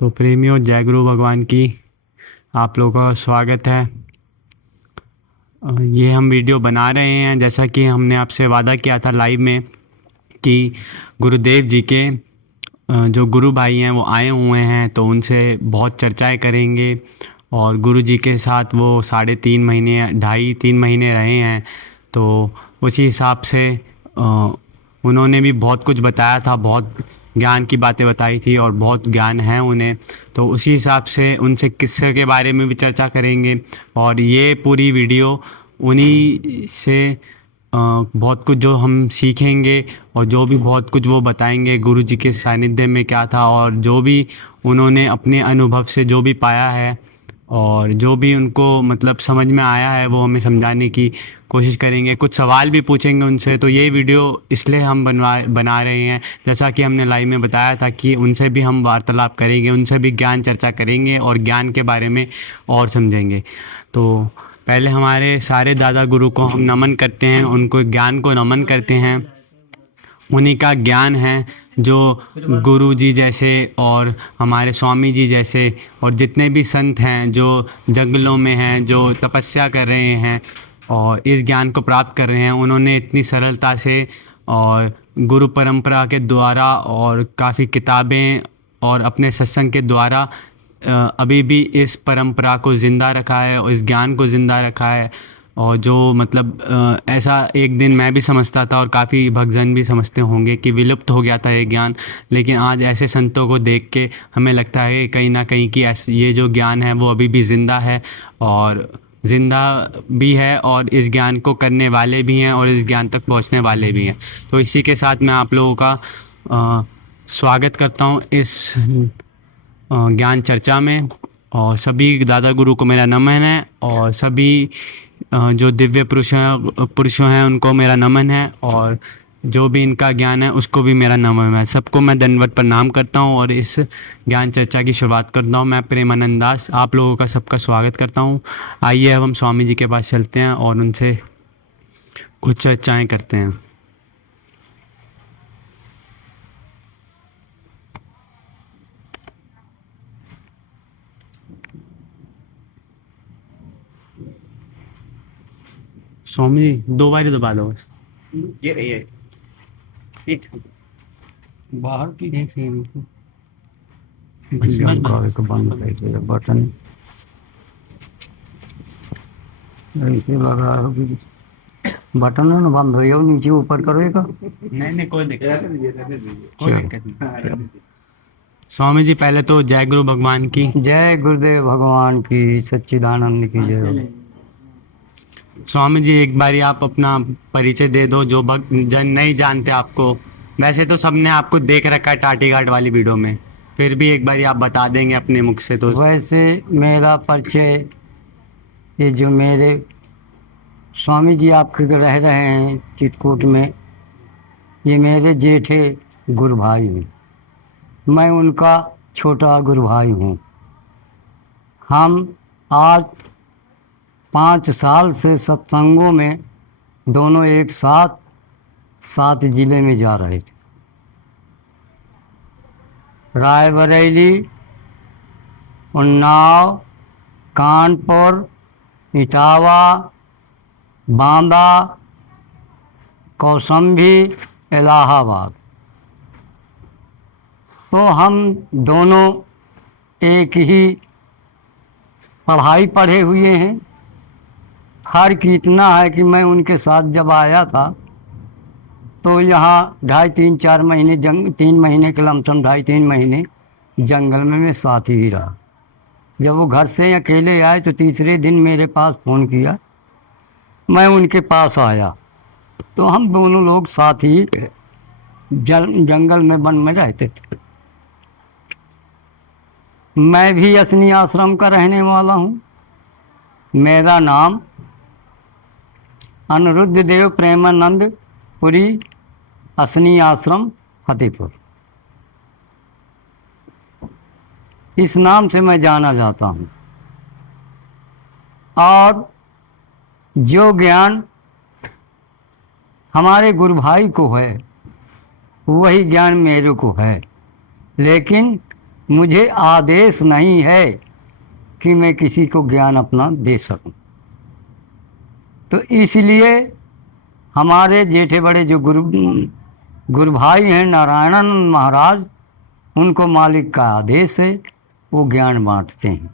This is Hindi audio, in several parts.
तो प्रेमियों, जय गुरु भगवान की आप लोगों का स्वागत है। ये हम वीडियो बना रहे हैं जैसा कि हमने आपसे वादा किया था लाइव में कि गुरुदेव जी के जो गुरु भाई हैं वो आए हुए हैं, तो उनसे बहुत चर्चाएं करेंगे। और गुरु जी के साथ वो 3.5 महीने 2.5-3 महीने रहे हैं, तो उसी हिसाब से उन्होंने भी बहुत कुछ बताया था, बहुत ज्ञान की बातें बताई थी और बहुत ज्ञान है उन्हें। तो उसी हिसाब से उनसे किस्से के बारे में भी चर्चा करेंगे। और ये पूरी वीडियो उन्हीं से बहुत कुछ जो हम सीखेंगे और जो भी बहुत कुछ वो बताएंगे गुरु जी के सानिध्य में क्या था, और जो भी उन्होंने अपने अनुभव से जो भी पाया है और जो भी उनको मतलब समझ में आया है वो हमें समझाने की कोशिश करेंगे। कुछ सवाल भी पूछेंगे उनसे। तो ये वीडियो इसलिए हम बना रहे हैं, जैसा कि हमने लाइव में बताया था कि उनसे भी हम वार्तालाप करेंगे, उनसे भी ज्ञान चर्चा करेंगे और ज्ञान के बारे में और समझेंगे। तो पहले हमारे सारे दादा गुरु को हम नमन करते हैं, उनको ज्ञान को नमन करते हैं। उन्हीं का ज्ञान है जो गुरु जी जैसे और हमारे स्वामी जी जैसे और जितने भी संत हैं जो जंगलों में हैं, जो तपस्या कर रहे हैं और इस ज्ञान को प्राप्त कर रहे हैं, उन्होंने इतनी सरलता से और गुरु परंपरा के द्वारा और काफ़ी किताबें और अपने सत्संग के द्वारा अभी भी इस परंपरा को ज़िंदा रखा है और इस ज्ञान को ज़िंदा रखा है। और जो मतलब ऐसा एक दिन मैं भी समझता था और काफ़ी भक्तजन भी समझते होंगे कि विलुप्त हो गया था ये ज्ञान, लेकिन आज ऐसे संतों को देख के हमें लगता है कि कहीं ना कहीं कि ये जो ज्ञान है वो अभी भी ज़िंदा है और ज़िंदा भी है और इस ज्ञान को करने वाले भी हैं और इस ज्ञान तक पहुंचने वाले भी हैं। तो इसी के साथ मैं आप लोगों का स्वागत करता हूं इस ज्ञान चर्चा में। और सभी दादा गुरु को मेरा नमन है और सभी जो दिव्य पुरुषों हैं उनको मेरा नमन है, और जो भी इनका ज्ञान है उसको भी मेरा नमन है। सबको मैं दंडवत प्रणाम करता हूँ और इस ज्ञान चर्चा की शुरुआत करता हूँ। मैं प्रेमानंद दास आप लोगों का सबका स्वागत करता हूँ। आइए अब हम स्वामी जी के पास चलते हैं और उनसे कुछ चर्चाएँ करते हैं। स्वामी जी 2 बार ही दबा दो बस। ये पीठ बाहर की एक सेकंड। बंद कर बटन ऐसे लगा है कि बटन है ना बंद हो गया, नीचे ऊपर करेगा। नहीं कोई दिक्कत नहीं। स्वामी जी पहले तो जय गुरु भगवान की। जय गुरुदेव भगवान की सच्चिदानंद की जय। स्वामी जी एक बारी आप अपना परिचय दे दो, जो भक्त जन नहीं जानते आपको। वैसे तो सबने आपको देख रखा है टाटी घाट वाली वीडियो में, फिर भी एक बारी आप बता देंगे अपने मुख से तो। वैसे मेरा परिचय, ये जो मेरे स्वामी जी आपके रह रहे हैं चित्रकूट में, ये मेरे जेठे गुरु भाई हैं। मैं उनका छोटा गुरु भाई हूँ। हम आज 5 साल से सत्संगों में दोनों एक साथ 7 जिले में जा रहे थे। रायबरेली, उन्नाव, कानपुर, इटावा, बांदा, कौशाम्बी, इलाहाबाद। तो हम दोनों एक ही पढ़ाई पढ़े हुए हैं। फर्क इतना है कि मैं उनके साथ जब आया था तो यहाँ 2.5-3-4 महीने 3 महीने के लमसम 2.5-3 महीने जंगल में मैं साथ ही रहा। जब वो घर से अकेले आए तो तीसरे दिन मेरे पास फ़ोन किया, मैं उनके पास आया, तो हम दोनों लोग साथ ही जंगल में वन में रहते थे। मैं भी असनी आश्रम का रहने वाला हूँ। मेरा नाम अनिरुद्ध देव प्रेमानंद पुरी, असनी आश्रम फतेहपुर, इस नाम से मैं जाना जाता हूँ। और जो ज्ञान हमारे गुरु भाई को है वही ज्ञान मेरे को है, लेकिन मुझे आदेश नहीं है कि मैं किसी को ज्ञान अपना दे सकूं। तो इसलिए हमारे जेठे बड़े जो गुरु भाई हैं नारायणानंद महाराज, उनको मालिक का आदेश है, वो ज्ञान बांटते हैं।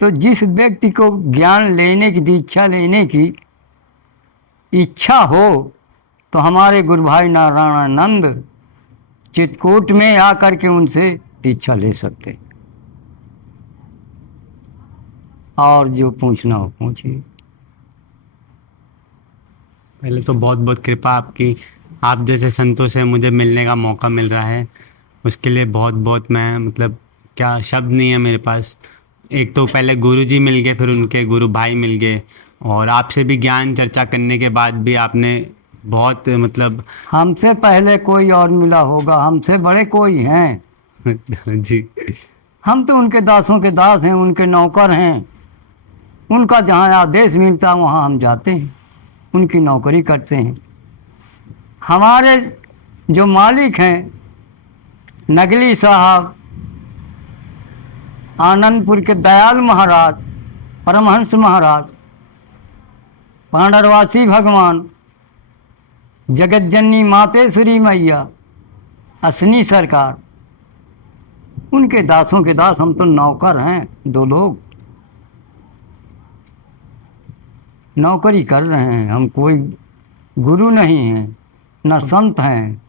तो जिस व्यक्ति को ज्ञान लेने की दीक्षा लेने की इच्छा हो तो हमारे गुरु भाई नारायणानंद चित्रकूट में आकर के उनसे दीक्षा ले सकते हैं। और जो पूछना हो पूछिए। पहले तो बहुत बहुत कृपा आपकी, आप जैसे संतों से मुझे मिलने का मौका मिल रहा है, उसके लिए बहुत बहुत मैं मतलब क्या शब्द नहीं है मेरे पास। एक तो पहले गुरु जी मिल गए, फिर उनके गुरु भाई मिल गए, और आपसे भी ज्ञान चर्चा करने के बाद भी आपने बहुत मतलब हमसे पहले कोई और मिला होगा, हमसे बड़े कोई हैं। जी हम तो उनके दासों के दास हैं, उनके नौकर हैं। उनका जहाँ आदेश मिलता है वहाँ हम जाते हैं, उनकी नौकरी करते हैं। हमारे जो मालिक हैं नगली साहब, आनंदपुर के दयाल महाराज, परमहंस महाराज, पांडरवासी भगवान, जगत जननी मातेश्वरी मैया, असनी सरकार, उनके दासों के दास हम तो नौकर हैं। दो लोग नौकरी कर रहे हैं, हम कोई गुरु नहीं हैं न संत हैं,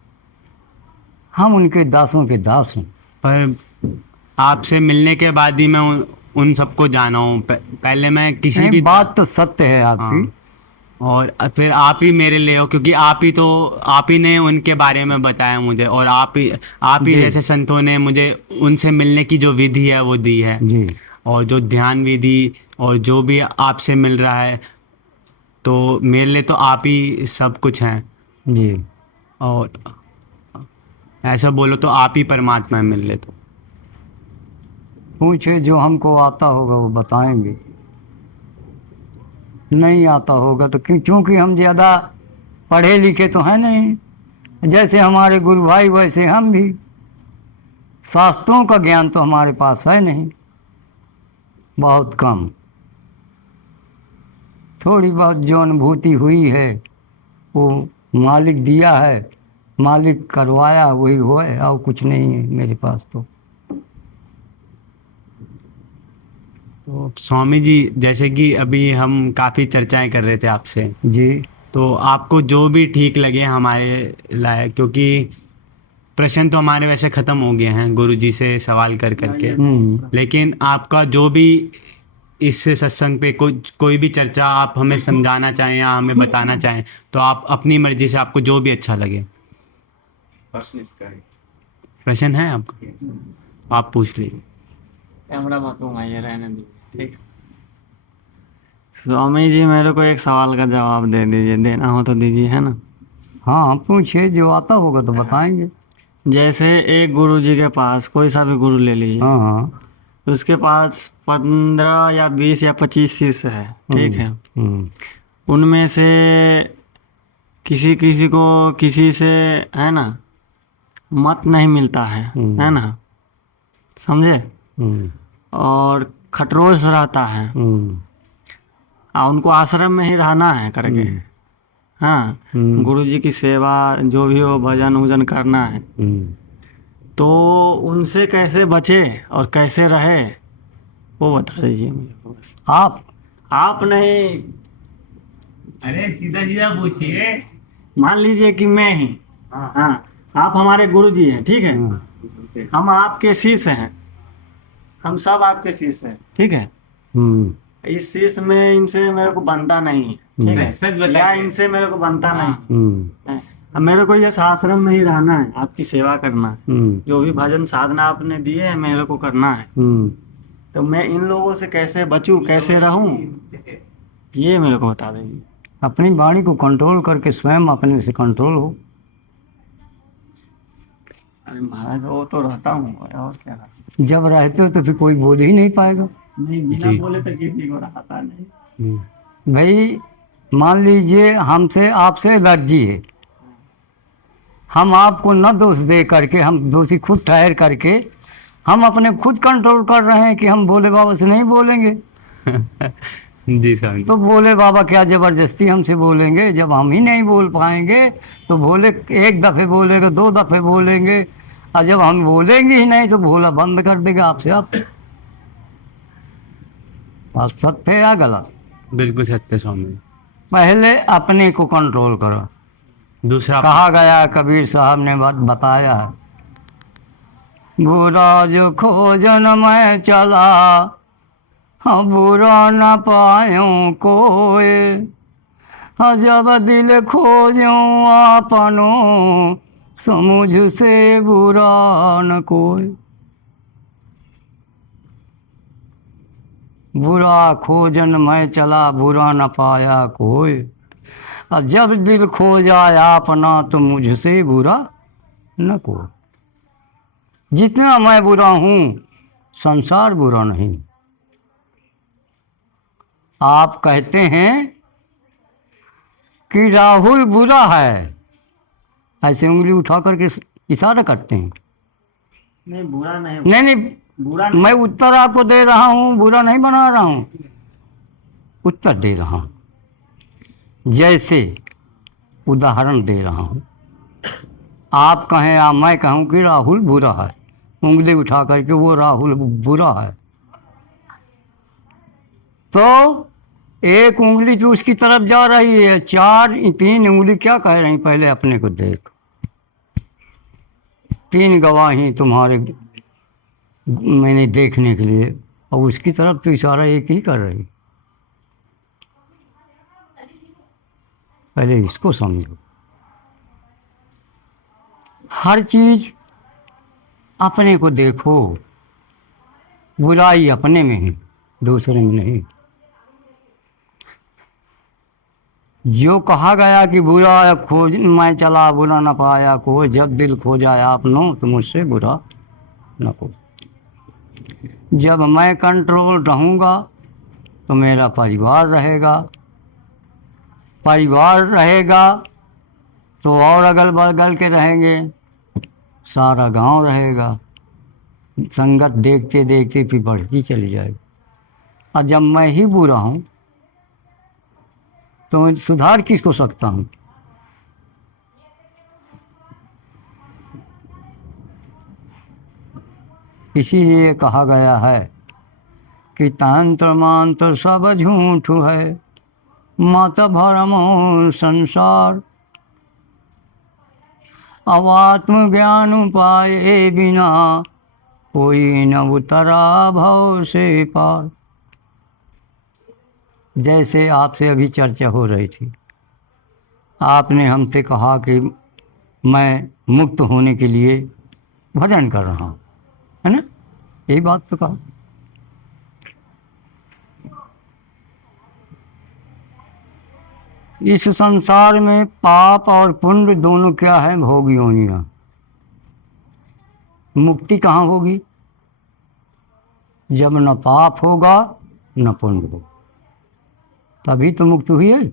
हम उनके दासों के दास हैं। पर आपसे मिलने के बाद ही मैं उन सबको जाना हूँ। पहले मैं किसी नहीं, भी बात तो सत्य है आपकी। हाँ, और फिर आप ही मेरे लिए हो, क्योंकि आप ही ने उनके बारे में बताया मुझे, और आप ही जी। जैसे संतों ने मुझे उनसे मिलने की जो विधि है वो दी है, जी और जो ध्यान विधि और जो भी आपसे मिल रहा है, तो मेरे लिए तो आप ही सब कुछ हैं। जी। और ऐसा बोलो तो आप ही परमात्मा है मेरे लिए तो। पूछे, जो हमको आता होगा वो बताएंगे, नहीं आता होगा तो क्योंकि हम ज़्यादा पढ़े लिखे तो हैं नहीं। जैसे हमारे गुरु भाई वैसे हम भी, शास्त्रों का ज्ञान तो हमारे पास है नहीं, बहुत कम। थोड़ी बहुत जो अनुभूति हुई है वो मालिक दिया है, मालिक करवाया, वही हुआ है, और कुछ नहीं है मेरे पास तो। तो स्वामी जी, जैसे कि अभी हम काफ़ी चर्चाएं कर रहे थे आपसे, जी। तो आपको जो भी ठीक लगे हमारे लायक, क्योंकि प्रश्न तो हमारे वैसे ख़त्म हो गए हैं गुरु जी से सवाल कर करके, लेकिन आपका जो भी इस सत्संग पे कोई भी चर्चा आप हमें समझाना चाहें या हमें बताना चाहें, तो आप अपनी मर्जी से, आपको जो भी अच्छा लगे। प्रश्न है आपका, आप पूछ लीजिए। कैमरा मत घुमाइए, रहने दीजिए, ठीक। स्वामी जी, मेरे को एक सवाल का जवाब दे दीजिए, देना हो तो दीजिए, है ना। हाँ पूछिए, जो आता होगा तो बताएंगे। जैसे एक गुरु जी के पास, कोई सा भी गुरु ले लीजिए, हाँ हाँ। उसके पास 15 या 20 या 25 शिष्य है, ठीक है। उनमें से किसी किसी को किसी से, है ना, मत नहीं मिलता है ना, समझे, और खटरोस रहता है, उनको आश्रम में ही रहना है करके, हाँ, गुरु जी की सेवा जो भी हो, भजन उजन करना है, तो उनसे कैसे बचे और कैसे रहे वो बता दीजिए मुझे बस। आप नहीं, अरे सीधा सीधा पूछिए। मान लीजिए कि मैं ही, हाँ, आप हमारे गुरु जी हैं, ठीक है, हम आपके शिष्य हैं, हम सब आपके शिष्य हैं, ठीक है। इस शिष्य में इनसे मेरे को बनता नहीं है, ठीक है, सच बताइए। या इनसे मेरे को बनता नहीं है। अब मेरे को ये आश्रम में ही रहना है, आपकी सेवा करना है, जो भी भजन साधना आपने दिए है मेरे को करना है, तो मैं इन लोगों से कैसे बचूं, कैसे रहूं, ये मेरे को बता दीजिए। अपनी वाणी को कंट्रोल करके स्वयं अपने से कंट्रोल हो। अरे महाराज, वो तो रहता हूँ, और क्या। जब रहते हो तो फिर कोई बोल ही नहीं पाएगा। नहीं, बिना बोले तो किसी को रहता नहीं। भाई मान लीजिए हमसे आपसे एलर्जी है, हम आपको न दोष दे करके, हम दोषी खुद ठहर करके हम अपने खुद कंट्रोल कर रहे हैं कि हम भोले बाबा से नहीं बोलेंगे। जी स्वामी जी। तो भोले बाबा क्या ज़बरदस्ती हमसे बोलेंगे? जब हम ही नहीं बोल पाएंगे तो भोले एक दफ़े बोलेंगे, दो दफ़े बोलेंगे, और जब हम बोलेंगे ही नहीं तो भोला बंद कर देगा आपसे आप। बात सत्य है या गलत? बिल्कुल सत्य स्वामी जी। पहले अपने को कंट्रोल करो। दूसरा कहा गया है, कबीर साहब ने बात बताया है, बुरा जो खोजन मैं चला, हाँ बुरा न पायूं कोई, हाँ जब दिल खोजूं आपनो, समझ से बुरा न कोई। बुरा खोजन मैं चला, बुरा न पाया कोई, और जब दिल खो जाए अपना तो मुझसे बुरा न कोई। जितना मैं बुरा हूँ संसार बुरा नहीं। आप कहते हैं कि राहुल बुरा है, ऐसे उंगली उठा करके इशारा करते हैं। नहीं बुरा नहीं, नहीं नहीं, बुरा मैं उत्तर आपको दे रहा हूँ, बुरा नहीं बना रहा हूँ, उत्तर दे रहा हूँ। जैसे उदाहरण दे रहा हूँ, आप कहें या मैं कहूँ कि राहुल बुरा है, उंगली उठा करके वो राहुल बुरा है, तो एक उंगली तो उसकी तरफ जा रही है, चार तीन उंगली क्या कह रही? पहले अपने को देख। तीन गवाही तुम्हारे मैंने देखने के लिए, और उसकी तरफ तो इशारा एक ही कर रही। पहले इसको समझो। हर चीज अपने को देखो, बुराई अपने में है, दूसरे में नहीं। जो कहा गया कि बुरा खोज मैं चला, बुरा न पाया कोई, जब दिल खो जाए आपनो तो मुझसे बुरा न को। जब मैं कंट्रोल रहूँगा तो मेरा परिवार रहेगा, परिवार रहेगा तो और अगल बगल के रहेंगे, सारा गांव रहेगा। संगत देखते देखते फिर बढ़ती चली जाएगी। और जब मैं ही बुरा हूँ तो मैं सुधार किसको सकता हूँ? इसीलिए कहा गया है कि तंत्र मंत्र सब झूठ है, मत भरम संसार, अब आत्मज्ञान पाए बिना कोई न उतरा भव से पार। जैसे आपसे अभी चर्चा हो रही थी, आपने हमसे कहा कि मैं मुक्त होने के लिए भजन कर रहा हूँ, है ना? यही बात तो कहा। इस संसार में पाप और पुण्य दोनों क्या है? भोग योनियां। मुक्ति कहाँ होगी? जब न पाप होगा न पुण्य होगा, तभी तो मुक्त हुई है।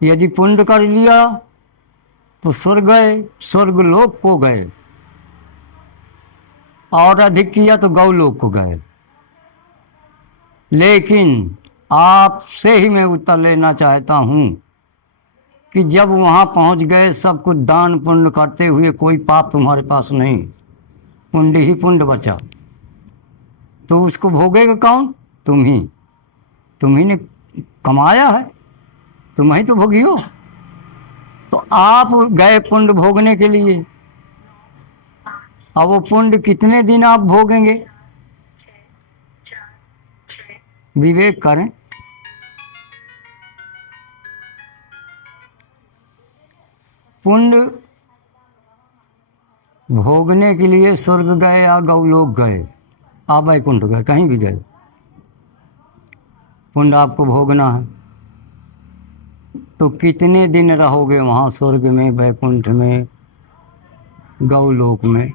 यदि पुण्य कर लिया तो स्वर्ग गए, स्वर्गलोक को गए, और अधिक किया तो गौलोक को गए। लेकिन आपसे ही मैं उत्तर लेना चाहता हूँ कि जब वहाँ पहुँच गए, सब कुछ दान पुण्य करते हुए, कोई पाप तुम्हारे पास नहीं, पुण्य ही पुण्य बचा, तो उसको भोगेगा कौन? तुम ही। तुम ही ने कमाया है, तुम ही तो भोगी हो। तो आप गए पुण्य भोगने के लिए, और वो पुण्य कितने दिन आप भोगेंगे? विवेक करें। पुण्य भोगने के लिए स्वर्ग गए या गौलोक गए, आप वैकुंठ गए, कहीं भी गए, पुण्य आपको भोगना है। तो कितने दिन रहोगे वहाँ स्वर्ग में, वैकुंठ में, गौलोक में?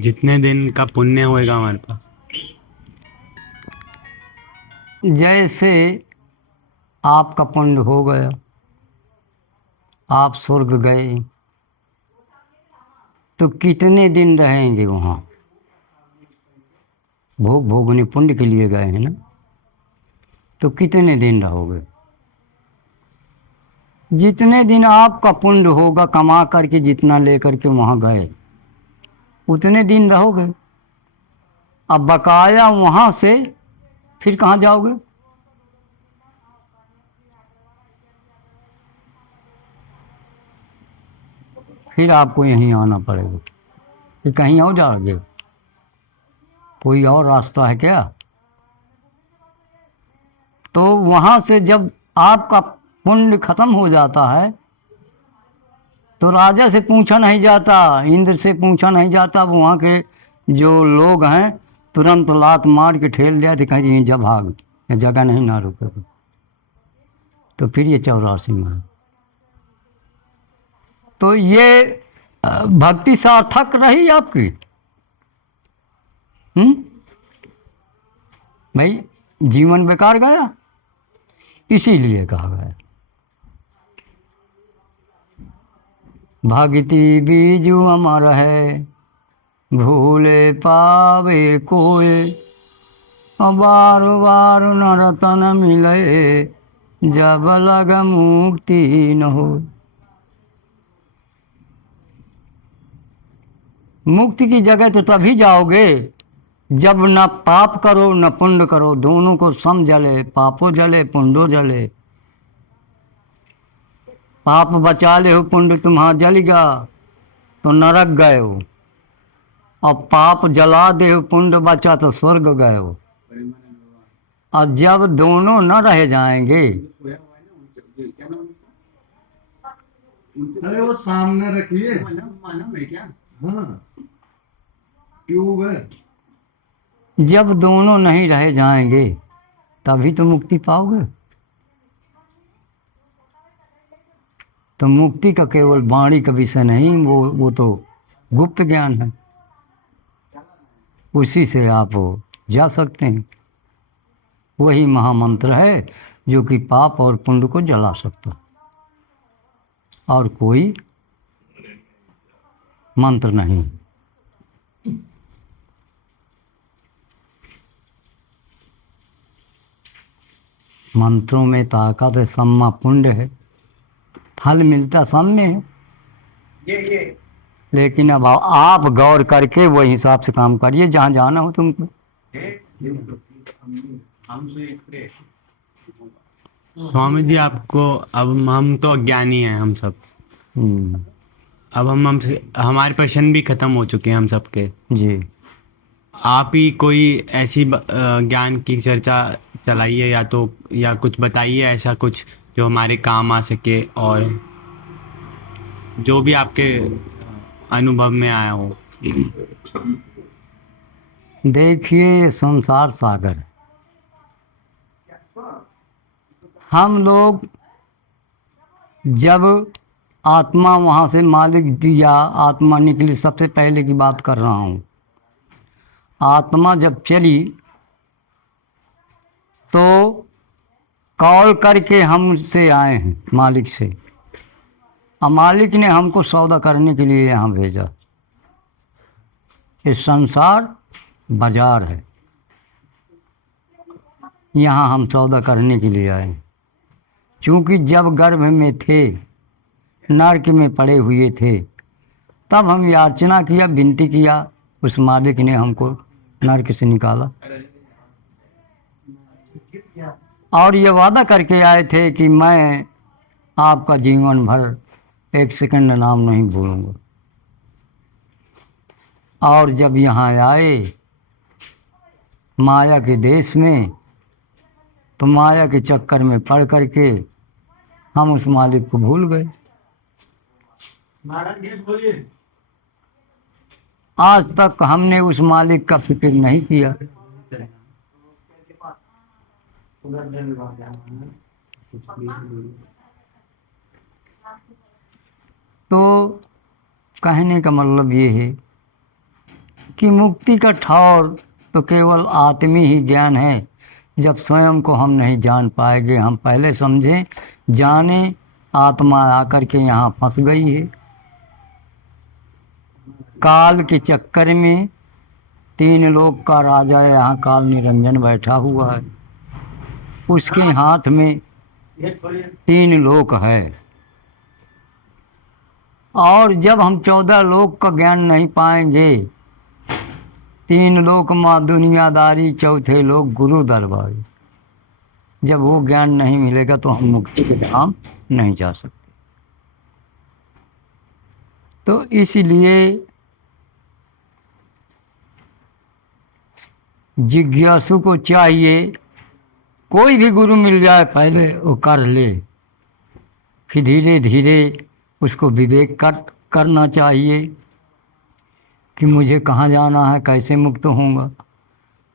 जितने दिन का पुण्य होएगा हमारे पास। जैसे आपका पुण्य हो गया, आप स्वर्ग गए, तो कितने दिन रहेंगे वहाँ? भोग भोगने पुण्य के लिए गए हैं ना, तो कितने दिन रहोगे? जितने दिन आपका पुण्य होगा कमा करके, जितना लेकर के वहाँ गए उतने दिन रहोगे। अब बकाया वहाँ से फिर कहाँ जाओगे? फिर आपको यहीं आना पड़ेगा। फिर कहीं और जाओगे? कोई और रास्ता है क्या? तो वहाँ से जब आपका पुण्य खत्म हो जाता है तो राजा से पूछा नहीं जाता, इंद्र से पूछा नहीं जाता, वहाँ के जो लोग हैं तुरंत लात मार के ठेल दिया थे, कहीं जब भाग, ये जगह नहीं ना रुके। तो फिर ये 84 में है। तो ये भक्ति सार्थक रही आपकी। भाई जीवन बेकार गया, इसीलिए कहा गया भक्ति बीजू अमर है, भूले पावे कोय, बार बार न रतन मिले, जब लग मुक्ति न हो। मुक्ति की जगह तो तभी जाओगे जब न पाप करो न पुण्य करो, दोनों को सम जले, पापो जले पुण्यो जले। पाप बचा ले हो, पुण्य तुम्हारा जलेगा तो नरक गए हो, और पाप जला दे हो, पुण्य बचा तो स्वर्ग गए हो। और जब दोनों न रह जाएंगे, अरे वो सामने रखिए। हाँ, ट्यूब है। जब दोनों नहीं रह जाएंगे तभी तो मुक्ति पाओगे। तो मुक्ति का केवल वाणी का विषय नहीं, वो तो गुप्त ज्ञान है, उसी से आप जा सकते हैं। वही महामंत्र है जो कि पाप और पुण्य को जला सकता है, और कोई मंत्र नहीं। मंत्रों में ताकत है, सम्मा पुण्य है, फल मिलता सामने है। ये लेकिन अब आप गौर करके वही हिसाब से काम करिए जहाँ जाना हो तुमको। स्वामी जी आपको, अब हम तो अज्ञानी हैं हम सब, अब हमसे हमारे प्रश्न भी खत्म हो चुके हैं हम सबके जी। आप ही कोई ऐसी ज्ञान की चर्चा चलाइए, या कुछ बताइए ऐसा कुछ जो हमारे काम आ सके, और जो भी आपके अनुभव में आया हो। देखिए ये संसार सागर है। हम लोग जब आत्मा वहाँ से मालिक दिया, आत्मा निकली, सबसे पहले की बात कर रहा हूँ। आत्मा जब चली तो कॉल करके हमसे आए हैं मालिक से, और मालिक ने हमको सौदा करने के लिए यहाँ भेजा। ये संसार बाजार है, यहाँ हम सौदा करने के लिए आए। क्योंकि जब गर्भ में थे, नरक में पड़े हुए थे, तब हम याचना किया, विनती किया, उस मालिक ने हमको नरक से निकाला। और ये वादा करके आए थे कि मैं आपका जीवन भर एक सेकंड नाम नहीं भूलूंगा। और जब यहाँ आए माया के देश में, तो माया के चक्कर में पड़ करके हम उस मालिक को भूल गए। आज तक हमने उस मालिक का फिक्र नहीं किया। तो कहने का मतलब ये है कि मुक्ति का ठौर तो केवल आत्मी ही ज्ञान है। जब स्वयं को हम नहीं जान पाएंगे, हम पहले समझें, जाने आत्मा आकर के यहाँ फंस गई है। काल के चक्कर में 3 लोक का राजा यहाँ काल निरंजन बैठा हुआ है, उसके हाथ में 3 लोक है। और जब हम 14 लोक का ज्ञान नहीं पाएंगे, 3 लोक माँ दुनियादारी, चौथे लोक गुरु दरबारी, जब वो ज्ञान नहीं मिलेगा तो हम मुक्ति के धाम नहीं जा सकते। तो इसलिए जिज्ञासु को चाहिए कोई भी गुरु मिल जाए पहले वो कर ले, फिर धीरे धीरे उसको विवेक करना चाहिए कि मुझे कहाँ जाना है, कैसे मुक्त होऊंगा।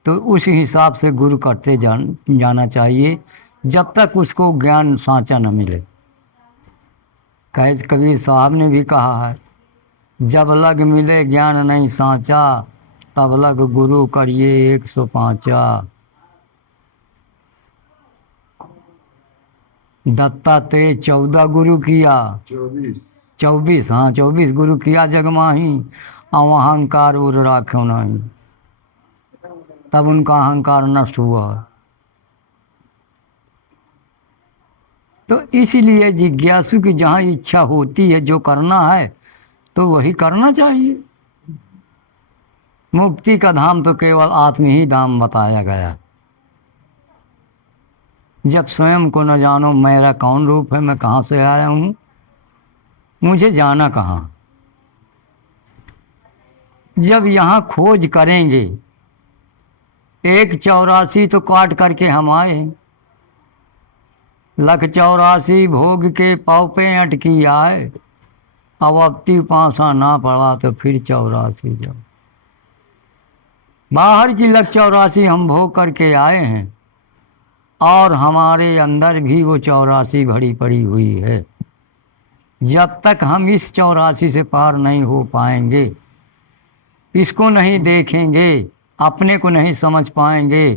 तो उस हिसाब से गुरु करते जाना चाहिए जब तक उसको ज्ञान साँचा न मिले। कैद कबीर साहब ने भी कहा है, जब लग मिले ज्ञान नहीं साँचा, तब लग गुरु करिए 105। दत्तात्रेय 14 गुरु किया, 24 हाँ 24 गुरु किया जग माही, और अहंकार उर राख्यो नहीं, तब उनका अहंकार नष्ट हुआ। तो इसीलिए जिज्ञासु की जहाँ इच्छा होती है जो करना है तो वही करना चाहिए। मुक्ति का धाम तो केवल आत्म ही धाम बताया गया। जब स्वयं को न जानो मेरा कौन रूप है, मैं कहाँ से आया हूँ, मुझे जाना कहाँ। जब यहाँ खोज करेंगे, 184 तो काट करके हम आए, 184 भोग के पाँव पे अटकी आए, अब अबती पासा ना पड़ा तो फिर 84 जाओ। बाहर की 184 हम भोग करके आए हैं, और हमारे अंदर भी वो 84 भरी पड़ी हुई है। जब तक हम इस 84 से पार नहीं हो पाएंगे, इसको नहीं देखेंगे, अपने को नहीं समझ पाएंगे,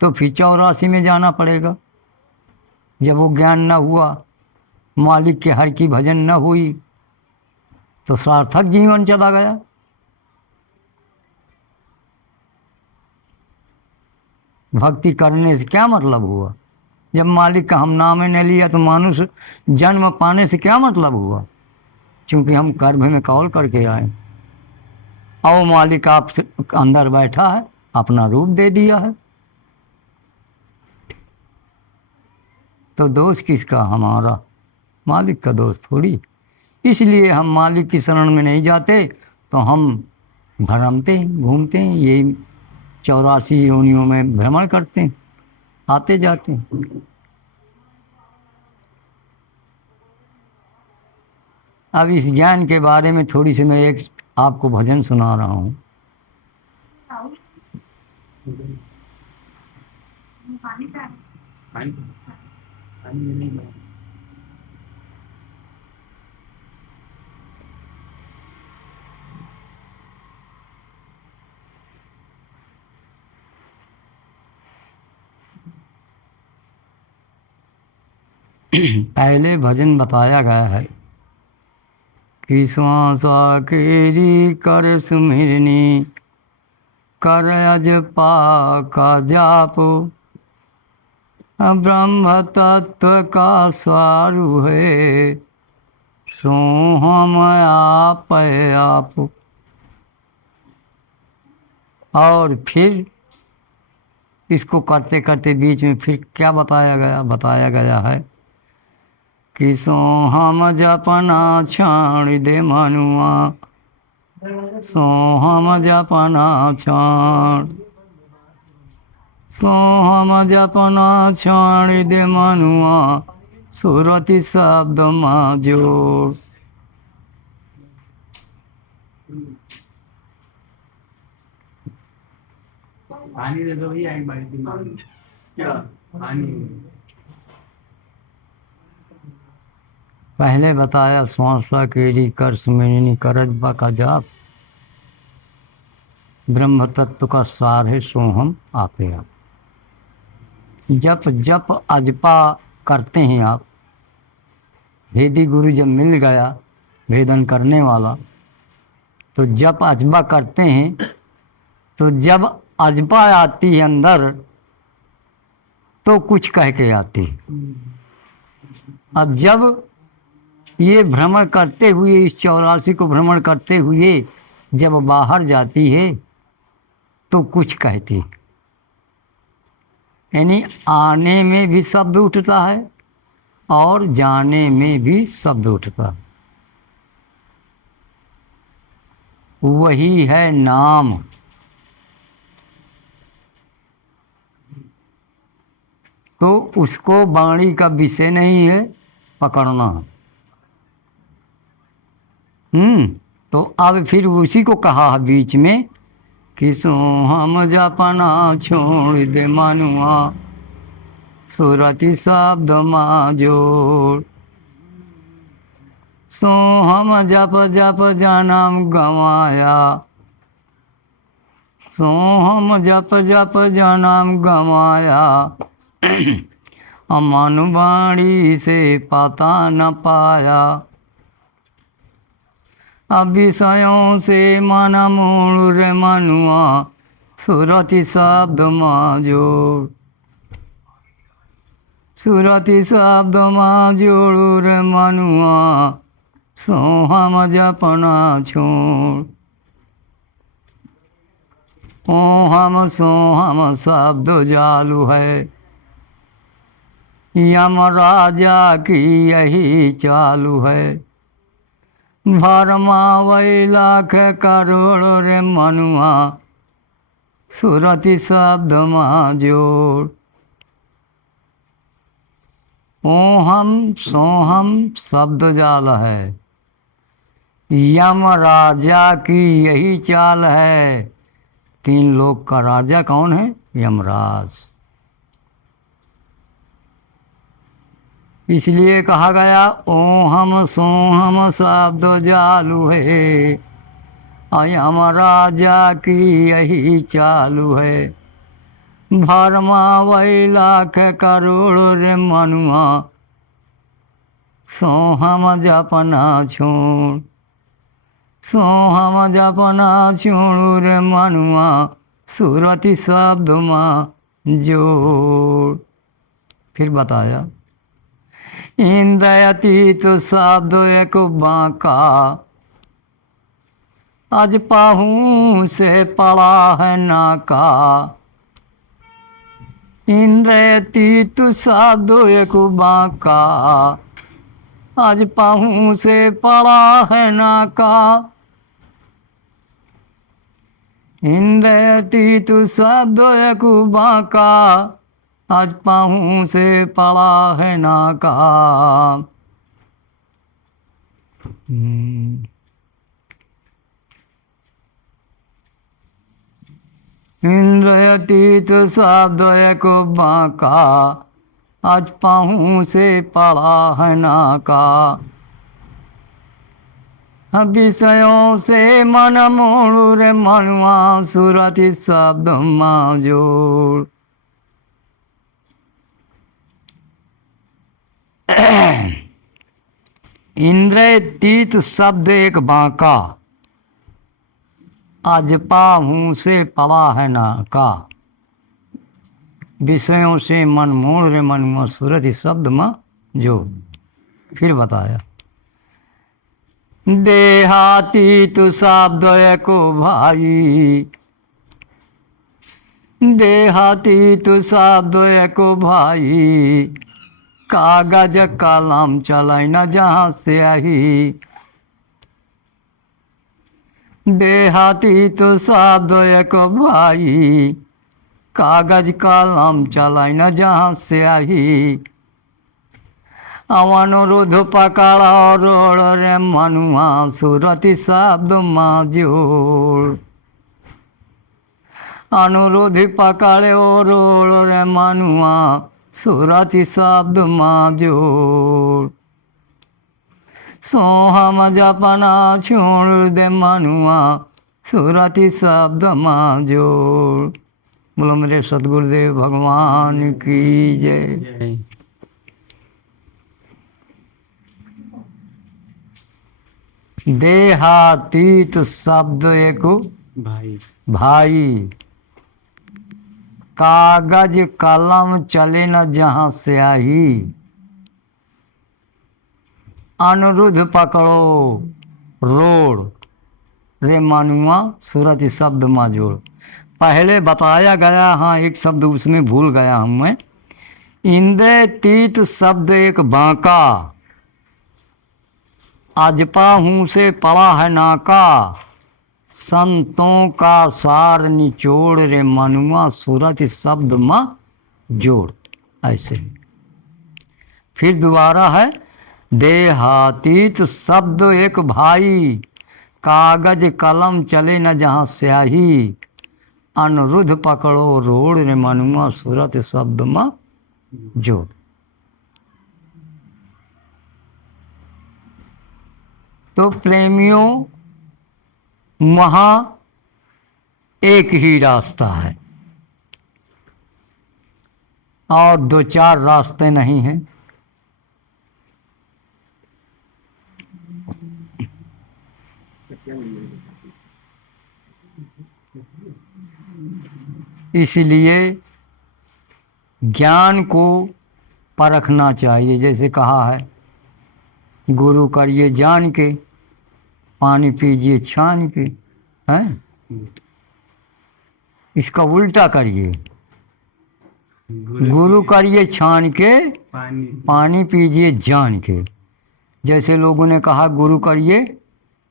तो फिर 84 में जाना पड़ेगा। जब वो ज्ञान न हुआ, मालिक के हर की भजन न हुई, तो सार्थक जीवन चला गया। भक्ति करने से क्या मतलब हुआ? जब मालिक का हम नाम न लिया तो मानुष जन्म पाने से क्या मतलब हुआ? क्योंकि हम गर्भ में कौल करके आए, और मालिक आप अंदर बैठा है, अपना रूप दे दिया है। तो दोष किसका? हमारा। मालिक का दोष थोड़ी। इसलिए हम मालिक की शरण में नहीं जाते तो हम भ्रमते घूमते हैं, यही 84 योनियों में भ्रमण करते हैं, आते जाते हैं। अब इस ज्ञान के बारे में थोड़ी सी मैं एक आपको भजन सुना रहा हूँ। पहले भजन बताया गया है कि श्वासा केरी कर सुमिरनी, कर अजपा का जाप, ब्रह्म तत्व का स्वारू है, सो हम आप आप। और फिर इसको करते करते बीच में फिर क्या बताया गया? बताया गया है कि सो हम जपना छाण दे मनुआ, सो हम जपना छाण, सो हम जपना छाण दे मनुआ, सुरति शब्द माँ जोड़। पानी दे दो भैया एक बाल्टी में। क्या पानी? पहले बताया श्वासा केरी कर सुमिरनी, कर अजपा का जाप, ब्रह्म तत्व का सार है, सो हम आपे आप। जप जप अजपा करते हैं आप। भेदी गुरु जब मिल गया, भेदन करने वाला, तो जब अजबा करते हैं तो जब अजबा आती है अंदर तो कुछ कह के आती है। अब जब ये भ्रमण करते हुए इस 84 को भ्रमण करते हुए जब बाहर जाती है तो कुछ कहती है। यानी आने में भी शब्द उठता है और जाने में भी शब्द उठता है। वही है नाम। तो उसको वाणी का विषय नहीं है पकड़ना। तो अब फिर उसी को कहा है बीच में कि सो हम जपना छोड़ दे मनुआ सुरति शब्द माँ जोड़। सो हम जप जप जनम गवाया सो हम जप जप जनम गवाया अमन वाणी से पता न पाया। अब विषयों से मन मोड़ रे मनुआ सुरति शब्द माँ जोड़। सुरति शब्द माँ जोड़ रे मनुआ सो हम जपना छोड़। ओ हम सो हम शब्द जालू है यम राजा की यही चालू है। भरमा वही लाख करोड़ रे मनुआ सुरति शब्द माँ जोड़। ओ हम सो हम शब्द जाल है यम राजा की यही चाल है। 3 लोक का राजा कौन है? यमराज। इसलिए कहा गया ओ हम सो हम शब्द जालू है यम राजा की यही चालू है। भरमा वही लाख करोड़ रे मनुआ सो हम जपना छोड़। सो हम जपना छोड़ रे मनुआ सुरति शब्द माँ जोड़। फिर बताया इंद्रयतीत शब्द एक बांका आज पाहू से पड़ा है नाका। इंद्रयतीत शब्द एक बांका आज पाहू से पड़ा है नाका। इंद्रयतीत शब्द एक बांका आज पाहू से पड़ा है नाका। इंद्रयतीत शब्द एक बांका आज पाहू से पड़ा है नाका। विषयों से मन मोड़ रे मनुआ सुरति शब्द माँ जोड़। इंद्रयतीत शब्द एक बांका आज पाहू से पड़ा है नाका। विषयों से मन मोड़ रे मनुआ सुरति शब्द माँ जोड़। फिर बताया देहातीत शब्द एक भाई देहातीत शब्द एक भाई कागज कलम चलाई न जहाँ से आई। देहातीत शब्द एक भाई कागज कलम चलाई न जहाँ से आई। अनुरोध पकड़ा रोड़ रे मनुआ सुरति शब्द माँ जोड़। अनुरोध पकड़े रोड़ रे मनुआ सुरति शब्द माँ जोड़। सो हम जपना छोड़ दे मनुआ सुरति शब्द माँ जोड़। बोलो मेरे सतगुरुदेव भगवान की जय। देहातीत शब्द एक भाई भाई, कागज कलम चले न जहाँ स्याही, अनुरुद्ध पकड़ो रोड, रे मनुआ सूरत शब्द माजोड़। पहले बताया गया, हाँ एक शब्द उसमें भूल गया हूँ मैं। इंद्र तीत शब्द एक बांका, अजपा हूँ से पड़ा है नाका, संतों का सार निचोड़, रे मनुआ सूरत शब्द माँ जोड़। ऐसे फिर दोबारा है, देहातीत शब्द एक भाई, कागज कलम चले न जहाँ स्याही, अनुरुद्ध पकड़ो रोड, रे मनुआ सूरत शब्द माँ जोड़। तो प्रेमियों, वहाँ एक ही रास्ता है और दो चार रास्ते नहीं हैं। इसलिए ज्ञान को परखना चाहिए। जैसे कहा है, गुरु करिए जान के, पानी पीजिए छान के, हैं? इसका उल्टा करिए, गुरु करिए छान के, पानी पीजिए जान के। जैसे लोगों ने कहा, गुरु करिए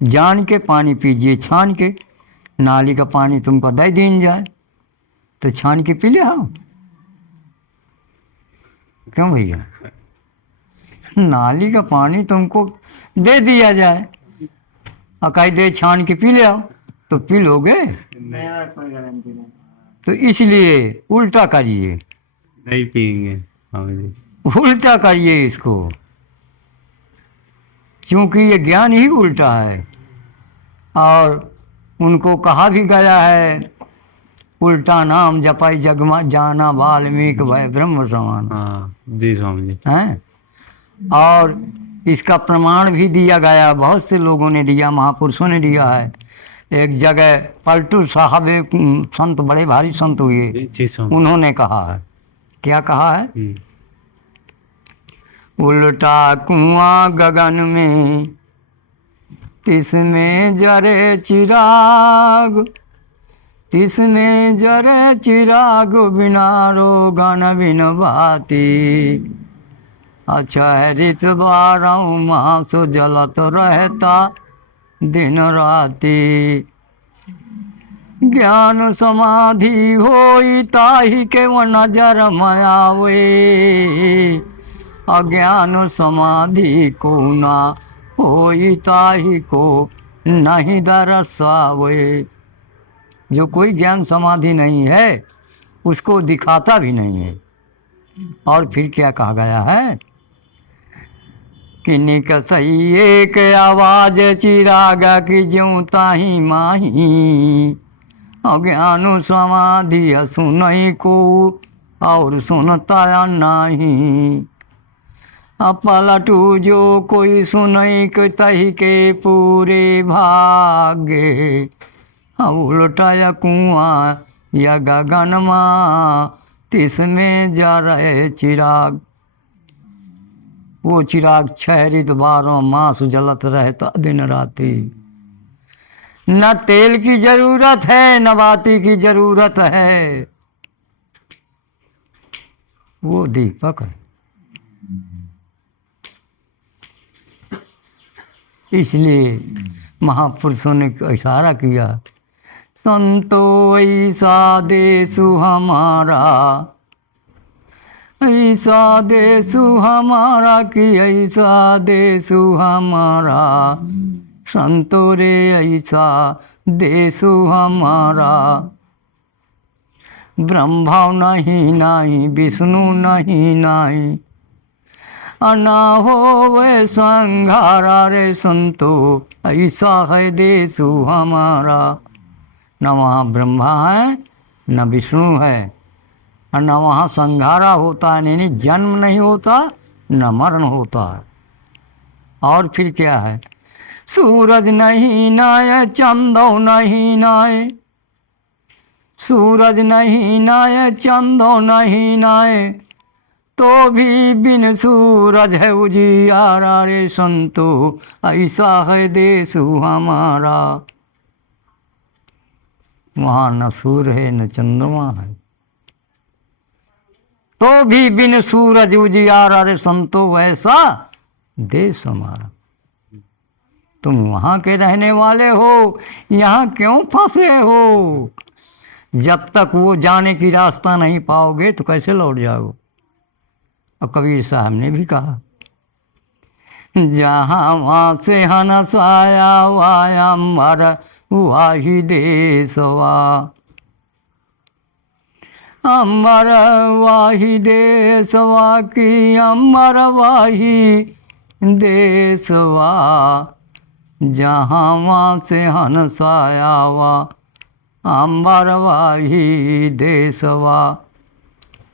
जान के, पानी पीजिए छान के। नाली का पानी तुमको दे दीन जाए तो छान के पी ले आओ, क्यों भैया? नाली का पानी तुमको दे दिया जाए और कहीं दे छान के पी ले आओ, तो पी लोगे? मेरा कोई गारंटी नहीं। तो इसलिए उल्टा करिए, नहीं पियेंगे स्वामी जी। उल्टा करिए इसको, क्योंकि ये ज्ञान ही उल्टा है। और उनको कहा भी गया है, उल्टा नाम जपाई जगमा जाना, वाल्मीकि भय ब्रह्म समान। हाँ जी स्वामी जी। हैं? और इसका प्रमाण भी दिया गया, बहुत से लोगों ने दिया, महापुरुषों ने दिया है। एक जगह पलटू साहब एक संत, बड़े भारी संत हुए, जी स्वामी। उन्होंने कहा है, क्या कहा है? उल्टा कुआं गगन में, तिसमें जरे चिराग, तिसमें जरे चिराग, बिना रोगन बिन भाती, अच्छा है ऋत 12 मास जलत रहता दिन राति, ज्ञान समाधि होई ताहि के वो नजर मायावे, अज्ञान समाधि को ना होई ताहि को नहीं दरसावे। जो कोई ज्ञान समाधि नहीं है उसको दिखाता भी नहीं है। और फिर क्या कहा गया है कि निकसई एक आवाज चिराग की ज्यों ताही माही, अज्ञान समाधि सुनई को और सुनता नहीं, पलटू जो कोई सुनई तही के पूरे भागे, उल्टा कुआं या गगन माँ, तिसमें जा रहे चिराग। वो चिराग 6 ऋत 12 मास जलत रहता दिन राति। न तेल की जरूरत है न बाती की जरूरत है, वो दीपक है। इसलिए महापुरुषों ने इशारा किया, संतो ऐसा देसु हमारा, ऐसा देसु हमारा कि ऐसा देसु हमारा, संतो रे ऐसा देसु हमारा, ब्रह्मा नहीं नहीं विष्णु नहीं नहीं, ना हो वे संघारा रे संतो, ऐसा है देसु हमारा। न वहाँ ब्रह्मा है न विष्णु है, और न वहाँ संघारा होता है, यानी जन्म नहीं होता न मरण होता है। और फिर क्या है, सूरज नहीं नाय चंदो नहीं नाय, सूरज नहीं नाय चंदो नहीं नाय, तो भी बिन सूरज है उजियारा रे संतो, ऐसा है देश हमारा। वहाँ न सूर्य है न चंद्रमा है, तो भी बिन सूरज उजियारा रे संतो, वैसा देश हमारा। तुम वहाँ के रहने वाले हो, यहाँ क्यों फंसे हो? जब तक वो जाने की रास्ता नहीं पाओगे तो कैसे लौट जाओगे? और कबीर साहब ने भी कहा, जहाँ वहाँ से हनसाया वाया मर वाही देशवा, अमर वाही देशवा की अमर वाही देशवा, जहाँ वहाँ से हनसाया वा अमर वाही देशवा।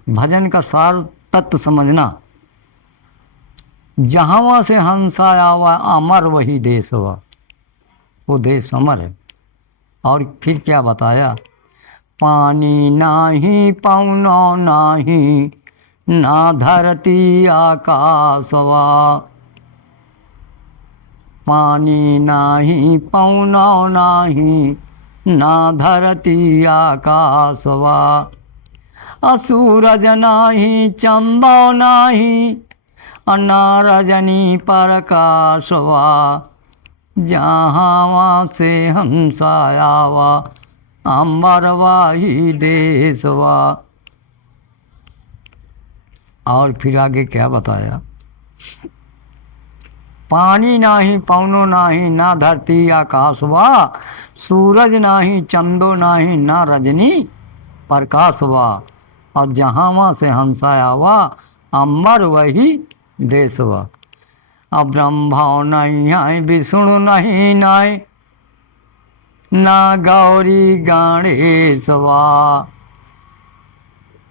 भजन का सार तत्व समझना, जहाँ वहाँ से हंसाया हुआ अमर वही देश हुआ, वो देश अमर है। और फिर क्या बताया, पानी नाही पौनो नाही, ना धरती आकाशवा, पानी नाही पौनो नाही, ना धरती आकाशवा, असूरज नाही चंदो नाही, ना रजनी प्रकाशवा, जहाँ वहाँ से हंसाया वा अम्बर वाही देशवा। और फिर आगे क्या बताया, पानी नाही पौनो नाही, ना धरती आकाशवा, सूरज नाही चंदो नाही, ना रजनी प्रकाशवा, और जहाँ वहाँ से हंसाया वा अम्बर वही देशवा। अब ब्रह्मा नहीं आए विष्णु नहीं नाय, ना गौरी गणेशवा,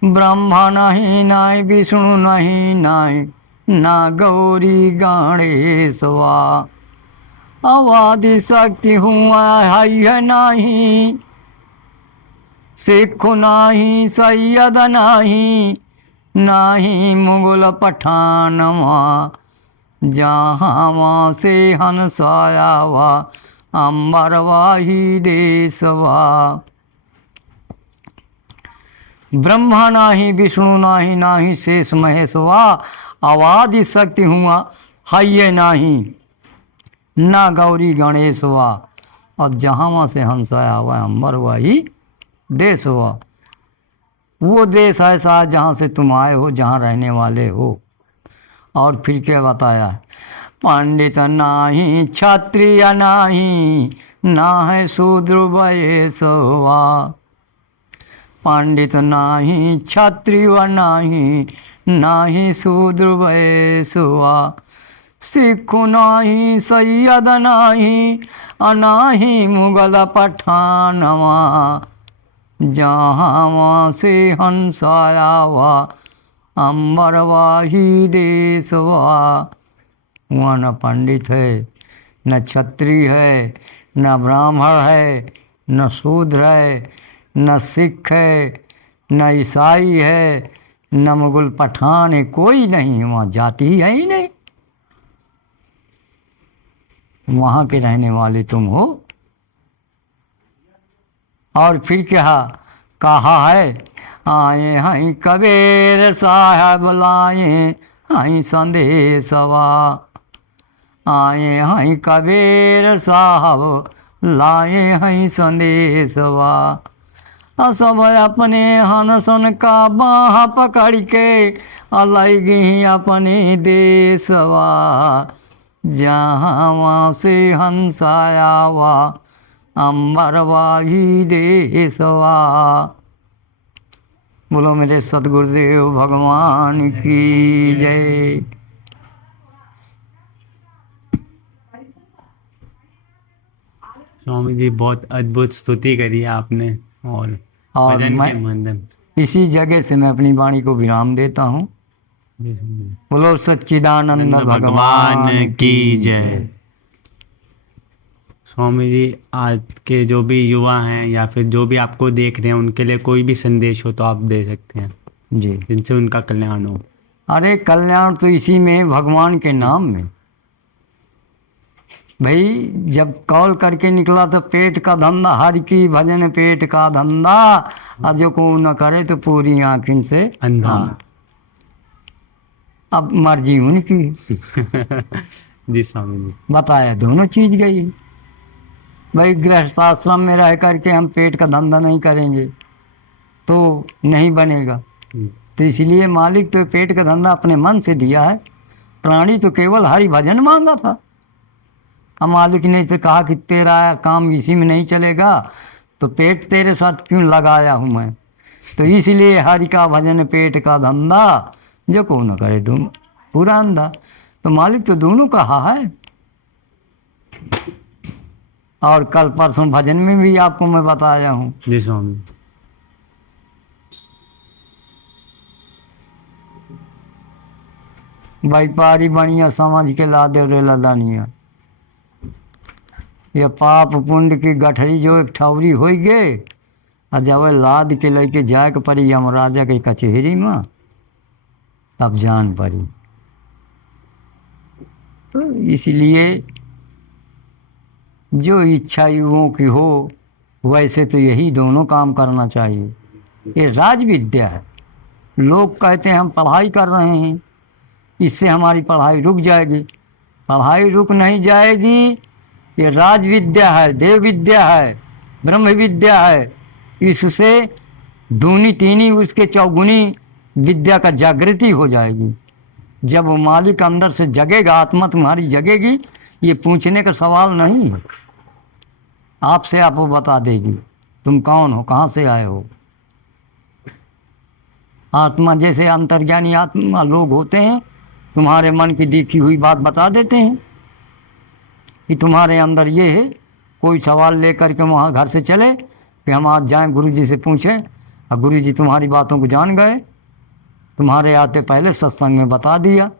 ब्रह्मा नहीं नाय विष्णु नहीं नाय, ना गौरी गणेशवा, अवादि शक्ति हुआ है नहीं, सिख नाही सैयद नाही, नाही मुगल पठानवा, जहाँ वहाँ से हंसाया वा अम्बर वाही देशवा। ब्रह्मा नाही विष्णु नाही, नाही शेष महेशवा, अवादि शक्ति हुआ है नाही, ना गौरी गणेशवा, और जहाँ वहाँ से हंसाया हुआ अम्बर वाही देशवा। वो देश ऐसा जहाँ से तुम आए हो, जहाँ रहने वाले हो। और फिर क्या बताया, पंडित नाही क्षत्रिय नाही, ना है शूद्र वैश्यवा, पंडित नाही क्षत्रिय नाही, नाही शूद्र वैश्यवा, सिख नाही सैयद नाही, अनाही मुगल पठानवा, जहाँ वहाँ से हंसाया वा अम्बर वाही देशवा। वहाँ न पंडित है, न क्षत्रिय है, न ब्राह्मण है, न शूद्र है, न सिख है, न ईसाई है, न मुगल पठान है, कोई नहीं। वहाँ जाति ही है ही नहीं। वहाँ के रहने वाले तुम हो। और फिर क्या कहा है, आए हैं कबीर साहब लाए हैं संदेशवा, आए हैं कबीर साहब लाए हैं संदेशवा, सब अपने हनसन का बाह पकड़ के अलगी अपने देशवा, जहाँ वहाँ से हंसाया वा अम्बर वाही देशवा। बोलो मेरे सतगुरुदेव भगवान की जय। स्वामी जी बहुत अद्भुत स्तुति करी है आपने, और भजन के माध्यम। इसी जगह से मैं अपनी वाणी को विराम देता हूँ। बोलो सच्चिदानंद भगवान की जय। स्वामी जी, आज के जो भी युवा हैं या फिर जो भी आपको देख रहे हैं, उनके लिए कोई भी संदेश हो तो आप दे सकते हैं, जी। जिनसे उनका कल्याण हो। अरे कल्याण तो इसी में, भगवान के नाम में। भाई जब कॉल करके निकला तो पेट का धंधा, हर की भजन पेट का धंधा, और जो को न करे तो पूरी आँखिन से अंधा। अब मर्जी उनकी। जी स्वामी जी। बताया दोनों चीज गई। भाई गृहस्थ आश्रम में रह करके हम पेट का धंधा नहीं करेंगे तो नहीं बनेगा। तो इसलिए मालिक तो पेट का धंधा अपने मन से दिया है, प्राणी तो केवल हरि भजन मांगा था। अब मालिक ने तो कहा कि तेरा काम इसी में नहीं चलेगा तो पेट तेरे साथ क्यों लगाया हूँ मैं, तो इसलिए हरि का भजन पेट का धंधा, जो को न करे तुम पूरा अंधा। तो मालिक तो दोनों कहा है। और कल परसों भजन में भी आपको मैं बताया हूँ। जी स्वामी। व्यापारी बढ़िया समझ के ला दे रे लदानिया, ये पाप पुण्य की गठरी जो एक ठौरी हो गए, और जब लाद के लेके जाए के पड़ी यमराजा के कचहरी में, तब जान पड़ी। तो इसलिए जो इच्छा युवाओं की हो, वैसे तो यही दोनों काम करना चाहिए। ये राज विद्या है। लोग कहते हैं हम पढ़ाई कर रहे हैं, इससे हमारी पढ़ाई रुक जाएगी। पढ़ाई रुक नहीं जाएगी। ये राज विद्या है, देव विद्या है, ब्रह्म विद्या है। इससे दूनी तीनी उसके चौगुनी विद्या का जागृति हो जाएगी। जब वो मालिक अंदर से जगेगा, आत्मा तुम्हारी जगेगी, ये पूछने का सवाल नहीं है। आपसे आप वो बता देगी तुम कौन हो, कहाँ से आए हो। आत्मा जैसे अंतर्ज्ञानी आत्मा लोग होते हैं, तुम्हारे मन की देखी हुई बात बता देते हैं कि तुम्हारे अंदर ये है। कोई सवाल लेकर के वहाँ घर से चले कि हम आज जाएं गुरु जी से पूछें, और गुरु जी तुम्हारी बातों को जान गए, तुम्हारे आते पहले सत्संग में बता दिया।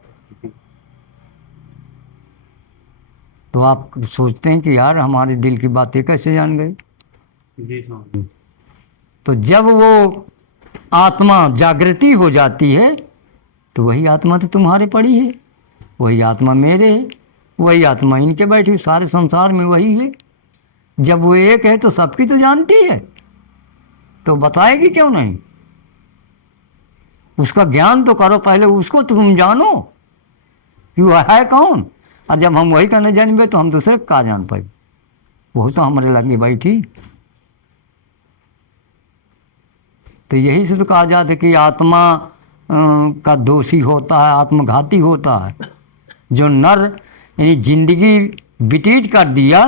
तो आप सोचते हैं कि यार हमारे दिल की बातें कैसे जान गए। जी स्वामी। तो जब वो आत्मा जागृति हो जाती है तो वही आत्मा तो तुम्हारे पड़ी है, वही आत्मा मेरे है, वही आत्मा इनके बैठी, सारे संसार में वही है। जब वो एक है तो सबकी तो जानती है, तो बताएगी क्यों नहीं। उसका ज्ञान तो करो पहले, उसको तो तुम जानो कि वह है कौन। और जब हम वही का नहीं जानबे तो हम दूसरे का जान पाए। वही तो हमारे लगे बैठी। तो यही से तो कहा जाता है कि आत्मा का दोषी होता है, आत्मघाती होता है। जो नर यानी जिंदगी व्यतीत कर दिया,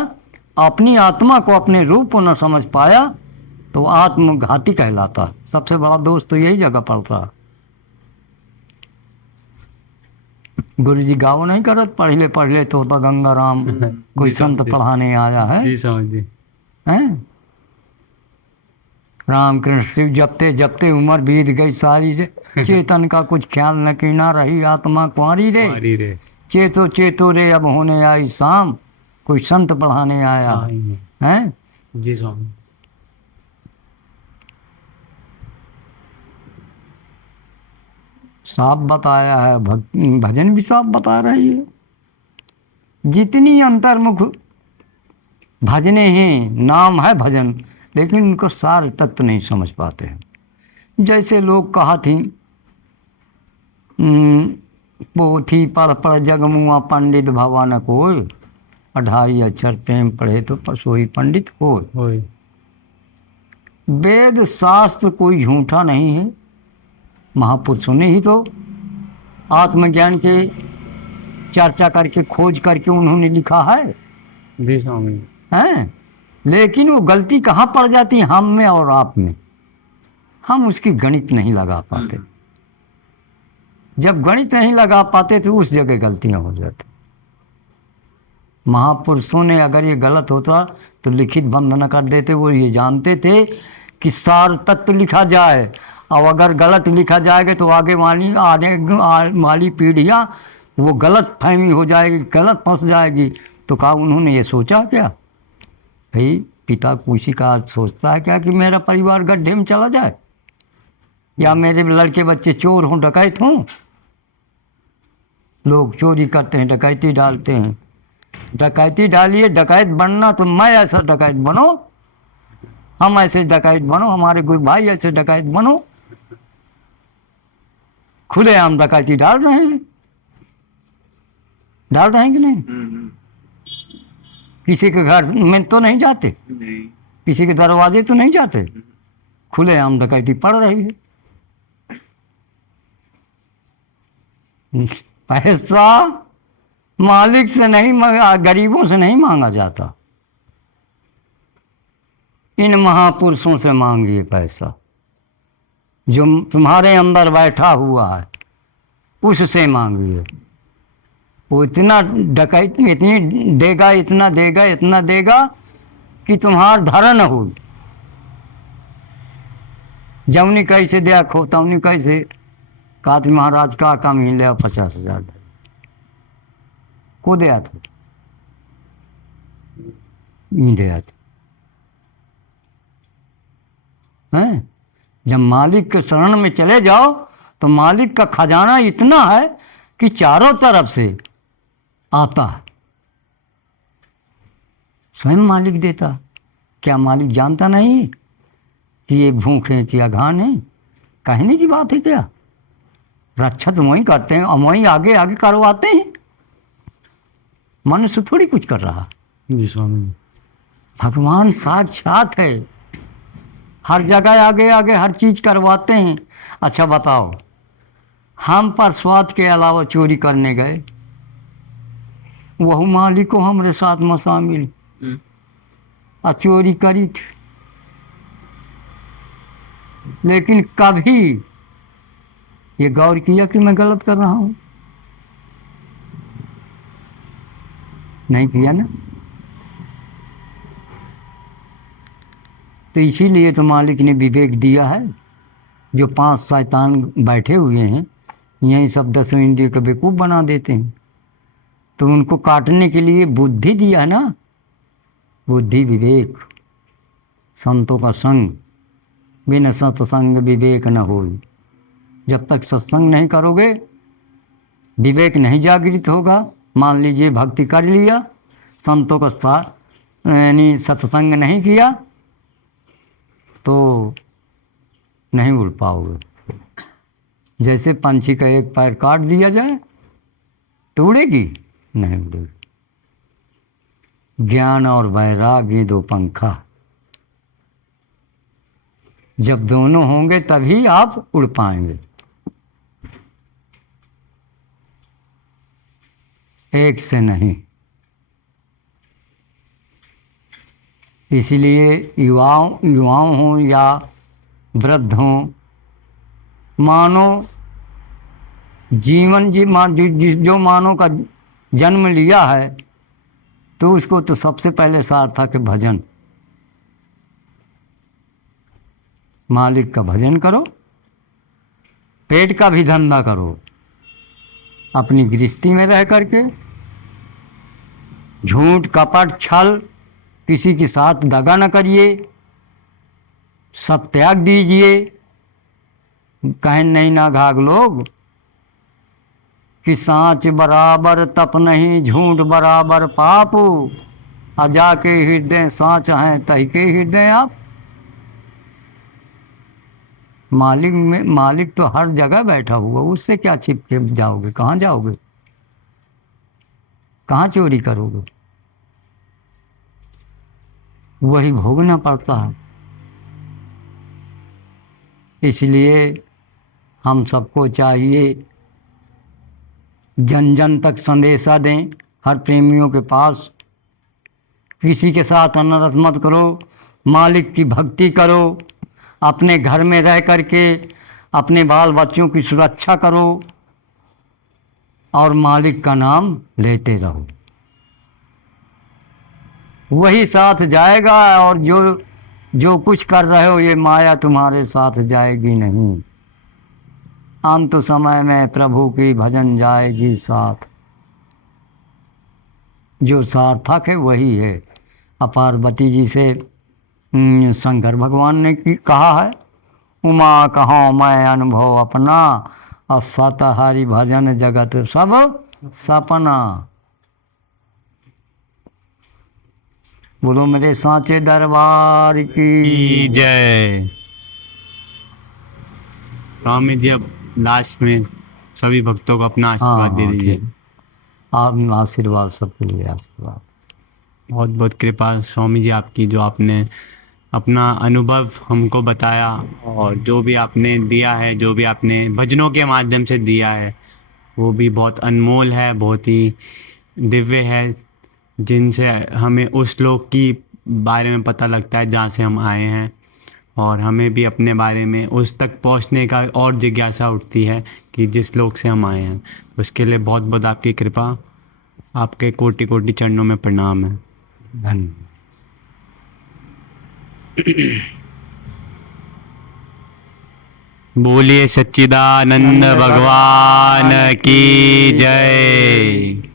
अपनी आत्मा को अपने रूप को न समझ पाया, तो आत्मघाती कहलाता है। सबसे बड़ा दोष तो यही जगह पड़ता है। गुरु जी गाओ नहीं करत, पढ़ ले तो गंगा राम, कोई संत पढ़ाने आया है। जी स्वामी जी। हैं राम कृष्ण शिव जपते जपते उम्र बीत गई सारी रे, चेतन का कुछ ख्याल न की ना रही आत्मा कुंवारी रे। हमारी रे। चेतो चेतो रे अब होने आई शाम, कोई संत पढ़ाने आया है। जी स्वामी। साफ बताया है, भजन भी साफ बता रही है। जितनी अंतर्मुख भजने हैं, नाम है भजन, लेकिन उनको सार तत्व नहीं समझ पाते हैं। जैसे लोग कहा थी पोथी पढ़ पढ़ जगमुआ पंडित भवा न कोई, 28 अक्षर प्रेम पढ़े तो पसोई पंडित होय। वेद शास्त्र कोई झूठा नहीं है। महापुरुषों ने ही तो आत्मज्ञान के चर्चा करके खोज करके उन्होंने लिखा है। जी स्वामी। हैं, लेकिन वो गलती कहाँ पड़ जाती है, हम में और आप में। हम उसकी गणित नहीं लगा पाते। जब गणित नहीं लगा पाते तो उस जगह गलतियां हो जाती। महापुरुषों ने अगर ये गलत होता तो लिखित बंद न कर देते। वो ये जानते थे कि सार तत्व लिखा जाए, और अगर गलत लिखा जाएगा तो आगे वाली पीढ़ियाँ वो गलत फहमी हो जाएगी, गलत फंस जाएगी। तो कहा उन्होंने ये सोचा क्या भाई पिता किसी का सोचता है क्या कि मेरा परिवार गड्ढे में चला जाए, या मेरे लड़के बच्चे चोर हों, डकैत हों। लोग चोरी करते हैं, डकैती डालते हैं। डकैती डालिए, डकैत बनना तो मैं ऐसा डकैत बनो, हम ऐसे डकैत बनो, हमारे कोई भाई ऐसे डकैत बनो। खुलेआम डकैती डाल रहे हैं, डाल रहे हैं कि नहीं? किसी के घर में तो नहीं जाते, नहीं। किसी के दरवाजे तो नहीं जाते, खुलेआम डकैती पड़ रही है। पैसा मालिक से नहीं गरीबों से नहीं मांगा जाता, इन महापुरुषों से मांगिए पैसा। जो तुम्हारे अंदर बैठा हुआ है उससे मांगिए। वो इतना डकैत इतनी देगा, इतना देगा, इतना देगा कि तुम्हार धरण हो। जौनी कैसे दिया खो तवनी कैसे काती महाराज का कम ही लिया 50,000 को दिया था, नहीं दिया था। हैं? जब मालिक के शरण में चले जाओ तो मालिक का खजाना इतना है कि चारों तरफ से आता है, स्वयं मालिक देता। क्या मालिक जानता नहीं कि ये भूखे कि अघान है? कहने की बात है क्या? रक्षा तो वही करते हैं और वही आगे आगे करवाते हैं, मनुष्य थोड़ी कुछ कर रहा। जी स्वामी। भगवान साक्षात है, हर जगह आगे आगे हर चीज करवाते हैं। अच्छा बताओ, हम पर स्वाद के अलावा चोरी करने गए, वह मालिक को हमारे साथ में शामिल और चोरी करी थी, लेकिन कभी ये गौर किया कि मैं गलत कर रहा हूं? नहीं किया ना। तो इसीलिए तो मालिक ने विवेक दिया है। जो 5 शैतान बैठे हुए हैं यही सब 10 इंद्रियों को बेवकूफ़ बना देते हैं, तो उनको काटने के लिए बुद्धि दिया है ना। बुद्धि विवेक, संतों का संग, बिना सत्संग विवेक न हो। जब तक सत्संग नहीं करोगे विवेक नहीं जागृत होगा। मान लीजिए भक्ति कर लिया, संतों का साथ यानी सत्संग नहीं किया तो नहीं उड़ पाओगे। जैसे पंछी का एक पैर काट दिया जाए तो उड़ेगी? नहीं उड़ेगी। ज्ञान और वैराग्य 2 पंखा, जब दोनों होंगे तभी आप उड़ पाएंगे। एक से नहीं। इसलिए युवाओं हों या वृद्ध हों, मानो जीवन जो मानव का जन्म लिया है तो उसको तो सबसे पहले सार्थक है भजन। मालिक का भजन करो, पेट का भी धंधा करो, अपनी गृहस्थी में रह करके। झूठ कपट छल किसी के साथ दगा न करिए, सब त्याग दीजिए। कहें नहीं ना घाघ लोग कि सांच बराबर तप नहीं, झूठ बराबर पाप, अजा के हृदय सांच हैं तही के हृदय आप। मालिक तो हर जगह बैठा हुआ, उससे क्या छिप के जाओगे? कहाँ जाओगे? कहाँ चोरी करोगे? वही भोगना पड़ता है। इसलिए हम सबको चाहिए जन जन तक संदेशा दें, हर प्रेमियों के पास। किसी के साथ अनर्थ मत करो, मालिक की भक्ति करो, अपने घर में रह करके अपने बाल बच्चों की सुरक्षा करो और मालिक का नाम लेते रहो, वही साथ जाएगा। और जो कुछ कर रहे हो ये माया तुम्हारे साथ जाएगी नहीं। अंत समय में प्रभु की भजन जाएगी साथ। जो सार्थक है वही है। पार्वती जी से शंकर भगवान ने कहा है, उमा कहो मैं अनुभव अपना, और सत हरि भजन जगत सब सपना। बोलो मेरे सांचे दरबार की जय। स्वामी जी अब लास्ट में सभी भक्तों को अपना आशीर्वाद दे दीजिए। ठीक। आप आशीर्वाद सबके लिए आशीर्वाद। बहुत बहुत कृपा स्वामी जी आपकी, जो आपने अपना अनुभव हमको बताया और जो भी आपने दिया है, जो भी आपने भजनों के माध्यम से दिया है, वो भी बहुत अनमोल है, बहुत ही दिव्य है, जिनसे हमें उस लोक की बारे में पता लगता है जहाँ से हम आए हैं, और हमें भी अपने बारे में उस तक पहुँचने का और जिज्ञासा उठती है कि जिस लोक से हम आए हैं। उसके लिए बहुत बहुत आपकी कृपा, आपके कोटि कोटि चरणों में प्रणाम है। धन्यवाद। बोलिए सच्चिदानंद भगवान की जय।